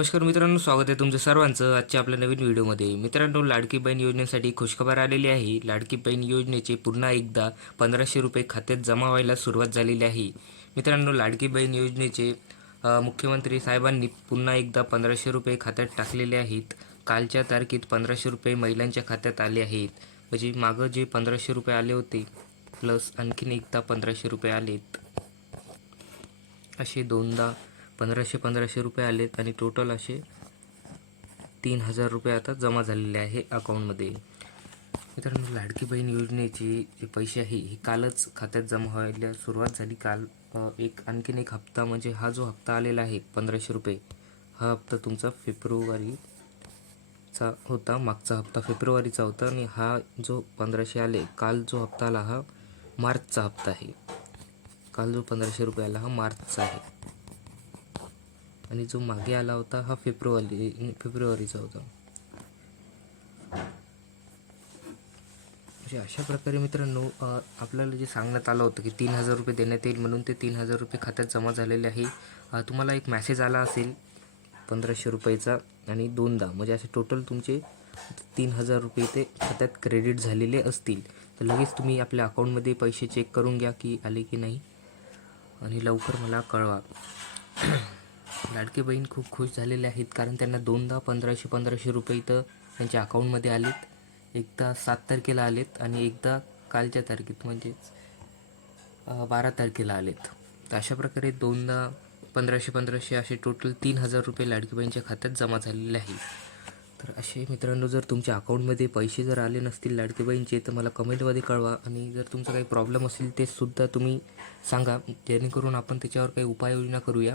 नमस्कार मित्रांनो स्वागत आहे तुमचं सर्वांचं आजच्या आपल्या नवीन व्हिडिओमध्ये. मित्रांनो लाडकी बहीण योजनेसाठी खुशखबर आलेली आहे. लाडकी बहीण योजनेचे पुन्हा एकदा पंधराशे रुपये खात्यात जमा व्हायला सुरुवात झालेली आहे. मित्रांनो लाडकी बहीण योजनेचे मुख्यमंत्री साहेबांनी पुन्हा एकदा पंधराशे रुपये खात्यात टाकलेले आहेत. कालच्या तारखेत पंधराशे रुपये महिलांच्या खात्यात आले आहेत. म्हणजे मागं जे पंधराशे रुपये आले होते प्लस आणखीन एकदा पंधराशे रुपये आलेत. असे दोनदा पंधराशे पंधराशे रुपये आलेत आणि टोटल असे तीन हजार रुपये आता जमा झालेले आहे अकाउंटमध्ये मित्रांनो लाडकी बहीण योजनेचे जे पैसे आहे हे कालच खात्यात जमा व्हायला सुरुवात झाली. काल एक आणखीन एक हप्ता म्हणजे हा जो हप्ता आलेला आहे पंधराशे रुपये हा हप्ता तुमचा फेब्रुवारीचा होता मागचा हप्ता फेब्रुवारीचा होता आणि हा जो पंधराशे आले काल जो हप्ता आला हा मार्चचा हप्ता आहे. काल जो पंधराशे रुपये आला हा मार्चचा आहे. आणि जो मागे आला होता हा फेब्रुवारी फेब्रुवारीचा होता. म्हणजे अशा प्रकारे मित्रांनो आपल्याला जे सांगण्यात आलं होतं की तीन हजार रुपये देण्यात येईल म्हणून ते तीन हजार रुपये खात्यात जमा झालेले आहे. तुम्हाला एक मॅसेज आला असेल पंधराशे रुपयेचा आणि दोनदा. म्हणजे असे टोटल तुमचे तीन हजार रुपये ते खात्यात क्रेडिट झालेले असतील. तर लगेच तुम्ही आपल्या अकाउंटमध्ये पैसे चेक करून घ्या की आले की नाही. आणि लवकर मला कळवा. लाडकी बहीण खूप खुश झालेले आहेत कारण त्यांना दोनदा पंधराशे पंधराशे रुपये इथं त्यांच्या अकाउंटमध्ये आलेत. एकदा सात तारखेला आलेत आणि एकदा कालच्या तारखेत म्हणजेच बारा तारखेला आलेत. तर अशा प्रकारे दोनदा पंधराशे पंधराशे असे टोटल तीन हजार रुपये लाडकी बहीणच्या खात्यात जमा झालेले आहे. तर असे मित्रांनो जर तुमच्या अकाउंटमध्ये पैसे जर आले नसतील लाडकी बहीणचे तर मला कमेंटमध्ये कळवा. आणि जर तुमचा काही प्रॉब्लेम असेल ते सुद्धा तुम्ही सांगा. जेणेकरून आपण त्याच्यावर काही उपाययोजना करूया.